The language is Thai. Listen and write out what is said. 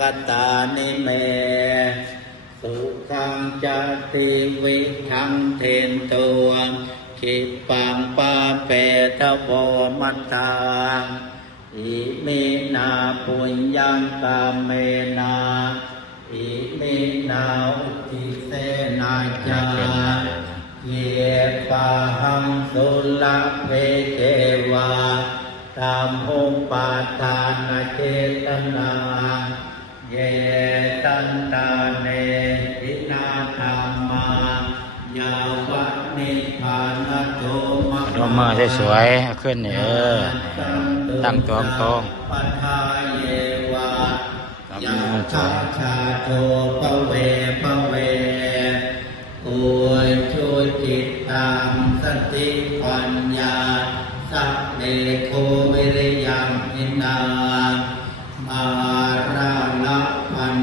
กตานิเมสุขังจะติวิทังเทนตัวขิปังปาเปตะโวมัตตังอิมินาปุญญังกามเมนาอิมินาอุทิเสนาจาเยปะหังสุลเพเกวาตามหงปาทานเจตนาเยตันตาเนทินาธรรมายาวันิพพานโตมะ ดมมือสวยๆเอาขึ้นนี่ตั้งตัวตรง ปัฏฐาเยวะ ๆ ยะถาชาโตปะเวปะเวโอชุจิตตังสติปัญญาสัพเพโควิริยังอินามา